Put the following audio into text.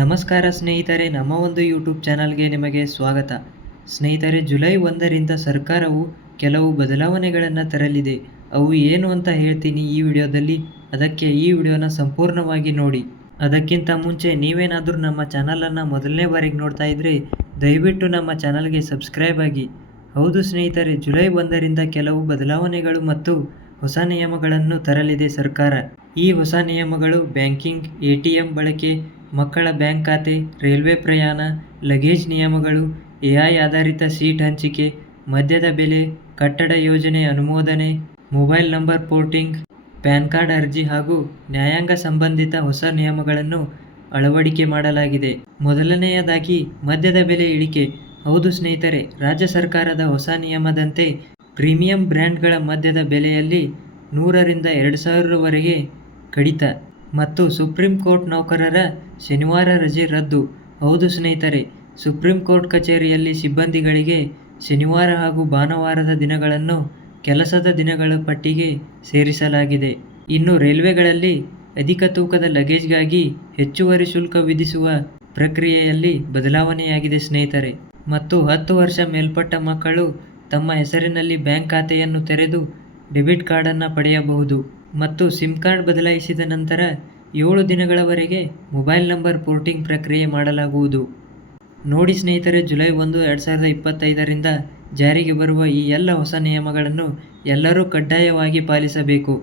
ನಮಸ್ಕಾರ ಸ್ನೇಹಿತರೆ, ನಮ್ಮ ಒಂದು ಯೂಟ್ಯೂಬ್ ಚಾನಲ್ಗೆ ನಿಮಗೆ ಸ್ವಾಗತ. ಸ್ನೇಹಿತರೆ, ಜುಲೈ ಒಂದರಿಂದ ಸರ್ಕಾರವು ಕೆಲವು ಬದಲಾವಣೆಗಳನ್ನು ತರಲಿದೆ. ಅವು ಏನು ಅಂತ ಹೇಳ್ತೀನಿ ಈ ವಿಡಿಯೋದಲ್ಲಿ. ಅದಕ್ಕೆ ಈ ವಿಡಿಯೋನ ಸಂಪೂರ್ಣವಾಗಿ ನೋಡಿ. ಅದಕ್ಕಿಂತ ಮುಂಚೆ ನೀವೇನಾದರೂ ನಮ್ಮ ಚಾನಲನ್ನು ಮೊದಲನೇ ಬಾರಿಗೆ ನೋಡ್ತಾ ಇದ್ದರೆ ದಯವಿಟ್ಟು ನಮ್ಮ ಚಾನಲ್ಗೆ ಸಬ್ಸ್ಕ್ರೈಬ್ ಆಗಿ. ಹೌದು ಸ್ನೇಹಿತರೆ, ಜುಲೈ ಒಂದರಿಂದ ಕೆಲವು ಬದಲಾವಣೆಗಳು ಮತ್ತು ಹೊಸ ನಿಯಮಗಳನ್ನು ತರಲಿದೆ ಸರ್ಕಾರ. ಈ ಹೊಸ ನಿಯಮಗಳು ಬ್ಯಾಂಕಿಂಗ್, ಎ ಟಿ ಎಂ ಬಳಕೆ ಮಕ್ಕಳ ಬ್ಯಾಂಕ್ ಖಾತೆ, ರೈಲ್ವೆ ಪ್ರಯಾಣ, ಲಗೇಜ್ ನಿಯಮಗಳು, ಎಐ ಆಧಾರಿತ ಸೀಟ್ ಹಂಚಿಕೆ, ಮದ್ಯದ ಬೆಲೆ, ಕಟ್ಟಡ ಯೋಜನೆ ಅನುಮೋದನೆ, mobile number porting, PAN card ಅರ್ಜಿ ಹಾಗೂ ನ್ಯಾಯಾಂಗ ಸಂಬಂಧಿತ ಹೊಸ ನಿಯಮಗಳನ್ನು ಅಳವಡಿಕೆ ಮಾಡಲಾಗಿದೆ. ಮೊದಲನೆಯದಾಗಿ, ಮದ್ಯದ ಬೆಲೆ ಇಳಿಕೆ. ಹೌದು ಸ್ನೇಹಿತರೆ, ರಾಜ್ಯ ಸರ್ಕಾರದ ಹೊಸ ನಿಯಮದಂತೆ ಪ್ರೀಮಿಯಂ ಬ್ರ್ಯಾಂಡ್ಗಳ ಮದ್ಯದ ಬೆಲೆಯಲ್ಲಿ ನೂರರಿಂದ ಎರಡು ಸಾವಿರವರೆಗೆ ಕಡಿತ. ಮತ್ತು ಸುಪ್ರೀಂ ಕೋರ್ಟ್ ನೌಕರರ ಶನಿವಾರ ರಜೆ ರದ್ದು. ಹೌದು ಸ್ನೇಹಿತರೆ, ಸುಪ್ರೀಂ ಕೋರ್ಟ್ ಕಚೇರಿಯಲ್ಲಿ ಸಿಬ್ಬಂದಿಗಳಿಗೆ ಶನಿವಾರ ಹಾಗೂ ಭಾನುವಾರದ ದಿನಗಳನ್ನು ಕೆಲಸದ ದಿನಗಳ ಪಟ್ಟಿಗೆ ಸೇರಿಸಲಾಗಿದೆ. ಇನ್ನು ರೈಲ್ವೆಗಳಲ್ಲಿ ಅಧಿಕ ತೂಕದ ಲಗೇಜ್ಗಾಗಿ ಹೆಚ್ಚುವರಿ ಶುಲ್ಕ ವಿಧಿಸುವ ಪ್ರಕ್ರಿಯೆಯಲ್ಲಿ ಬದಲಾವಣೆಯಾಗಿದೆ ಸ್ನೇಹಿತರೆ. ಮತ್ತು ಹತ್ತು ವರ್ಷ ಮೇಲ್ಪಟ್ಟ ಮಕ್ಕಳು ತಮ್ಮ ಹೆಸರಿನಲ್ಲಿ ಬ್ಯಾಂಕ್ ಖಾತೆಯನ್ನು ತೆರೆದು ಡೆಬಿಟ್ ಕಾರ್ಡನ್ನು ಪಡೆಯಬಹುದು. ಮತ್ತು ಸಿಮ್ ಕಾರ್ಡ್ ಬದಲಾಯಿಸಿದ ನಂತರ ಏಳು ದಿನಗಳವರೆಗೆ ಮೊಬೈಲ್ ನಂಬರ್ ಪೋರ್ಟಿಂಗ್ ಪ್ರಕ್ರಿಯೆ ಮಾಡಲಾಗುವುದು. ನೋಡಿ ಸ್ನೇಹಿತರೆ, ಜುಲೈ ಒಂದು, ಎರಡು ಸಾವಿರದ ಇಪ್ಪತ್ತೈದರಿಂದ ಜಾರಿಗೆ ಬರುವ ಈ ಎಲ್ಲ ಹೊಸ ನಿಯಮಗಳನ್ನು ಎಲ್ಲರೂ ಕಡ್ಡಾಯವಾಗಿ ಪಾಲಿಸಬೇಕು.